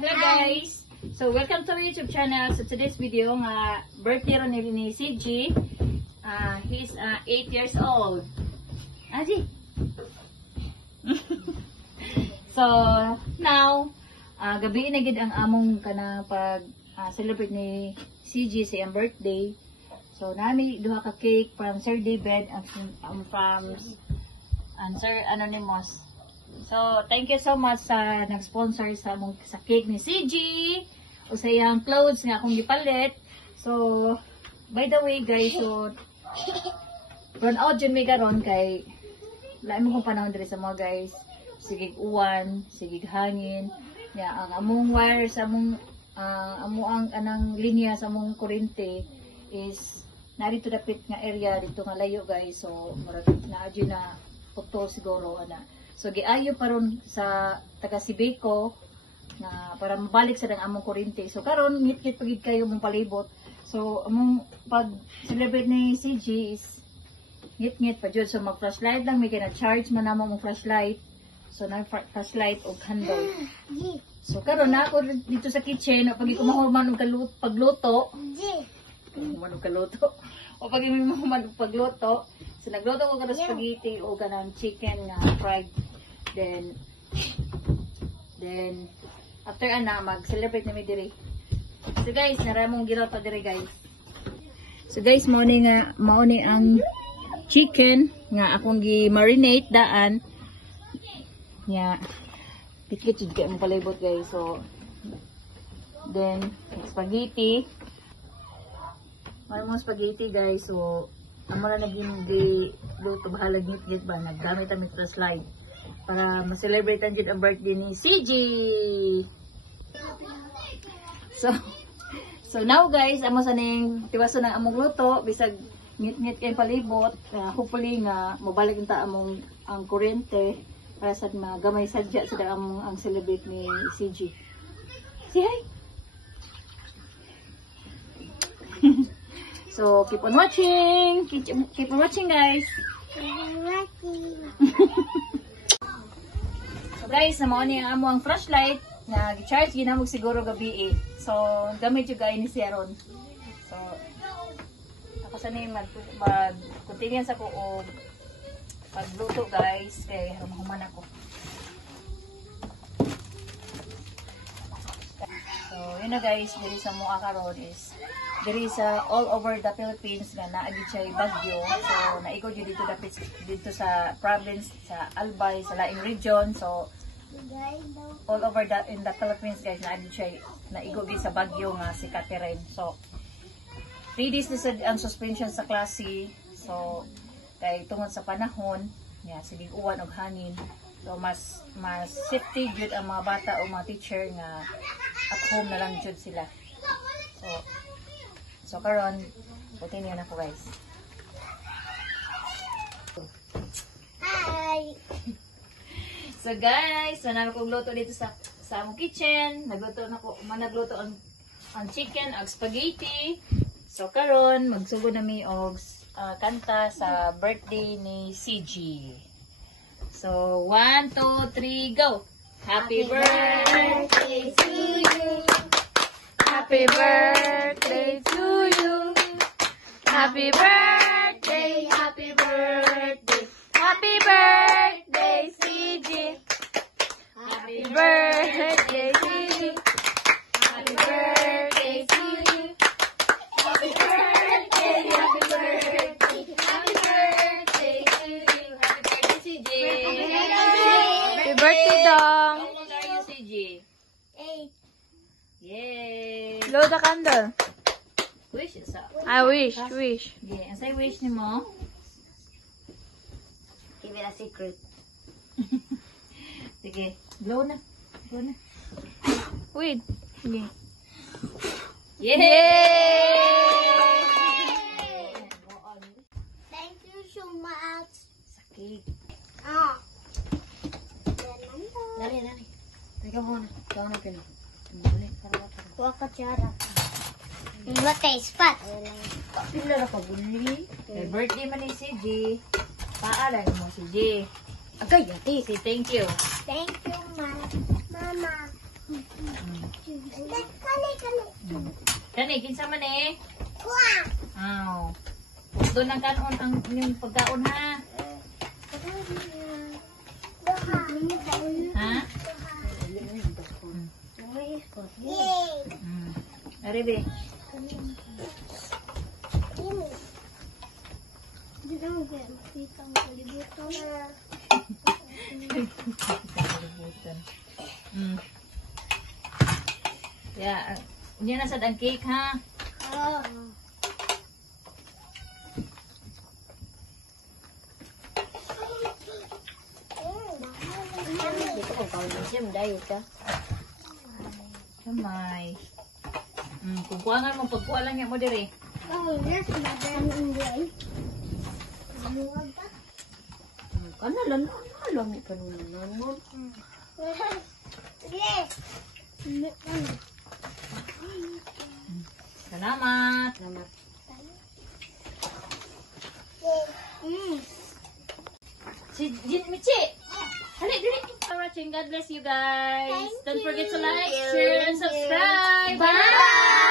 Hello guys! So welcome to my YouTube channel. So today's video nga birthday ron ni CG. He's 8 years old. Aji. So now gabi na gid ang among kana pag celebrate ni CG sa iyang birthday. So nami duha ka cake from Sir David and from Sir Anonymous. So, thank you so much sa nag-sponsor sa cake ni CG o sa iyang clothes nga akong gipalit. So, by the way guys, so run out dyan may karon kay lain mo kong panahon diri sa mga guys. Sigig uwan, sigig hangin. Ang among wire sa among amuang anang linya sa among kuryente is narito dapit nga area dito nga layo guys. So, marag na adyo na putol siguro ana. So giayo paron sa taga Sibeco na para mabalik sa dang among kuryente. So karon ngit-ngit pagid kayo mong palibot. So among pag celebrate ni CG is ngit-ngit pa jud. So mag flashlight lang may kina charge man namo mong flashlight. So na flashlight og candle. So karon na ako dito sa kitchen pag kumahuman og pagluto. Kumahuman og kaluto. O pag kumahuman og pagluto. So nagluto ko kada spaghetti o kanang chicken nga fried. Then after ana mag-celebrate na mi diri. So guys, naramong giluto diri guys. So guys, mao ni ang chicken nga akong gi-marinate daan. Nya pikit jud kay ang palibot guys. So then spaghetti. May spaghetti guys. So amo na naging di luto bahalag ngit ba naggamit kami sa slide para ma-celebrate ang birthday ni CG. So now guys, amo sa ning tiwaso ng among luto bisag ngit-ngit kay palibot. Hopefully nga mobalik unta among ang kuryente para sa magamay sadya sa among ang celebrate ni CG. Say hi. So keep on watching. Keep on watching guys. Keep on watching. So guys, namao ni ang amo ang flashlight na gi-charge ginamog siguro gabi eh. So gamit yung guys ni Sharon. So ako sa ni mag-continue sa ko og pagluto guys kay human ako. So yun na guys, diri sa mua karon is diri sa all over the Philippines nga naagi siya bagyo. So naikot yun dito sa province sa Albay sa laing region. So all over in the Philippines guys naagi siya naigod sa bagyo nga si Catherine. So 3 days na ang suspension sa klase. So kay tungod sa panahon sige uwan og hangin. So mas safety jud ang mga bata o mga teacher nga at home na lang jud sila. So karon, continue na ko guys. Hi! So guys, nanan ko luto dito sa among kitchen. Nagluto ang chicken, ang spaghetti. So karon, magsugod na mi og kanta sa birthday ni CG. So 1, 2, 3, go! Happy birthday to you! Happy birthday to you. Happy birthday, happy birthday. Happy birthday, CG. Happy birthday, CG. Happy birthday to you. Happy birthday, happy birthday. Happy birthday to you. Happy birthday, CG. Happy birthday, Dong. How old are you, CG? 8. Yay! Blow the candle. Wish sa. I wish. Yeah, say wish ni mo. Give it a secret. Sige, blow na. Blow na. Wait. Sige. Yay! Thank you so much. Sakit. Dali. Teka muna. Ikaw na pino. Huwag ka tiyara. What taste pat? Pila na pabuli. Kay birthday man ni CG. Paalan mo CG. Agay, yati. Say thank you. Thank you, Mama. Mm. Kani, kinsa man eh. Aw. Doon ang kanon ang inyong pagkaon ha. Ha? Ari be. Ya, hindi na sad ang cake ha. Kamay. Kung kuwangan mo, pagkuha lang yan mo dire. Kanalan, alam ka naman mo. Salamat. Si Michi. Hali, dili. For watching. God bless you guys. Don't forget to like, share, and subscribe. Bye!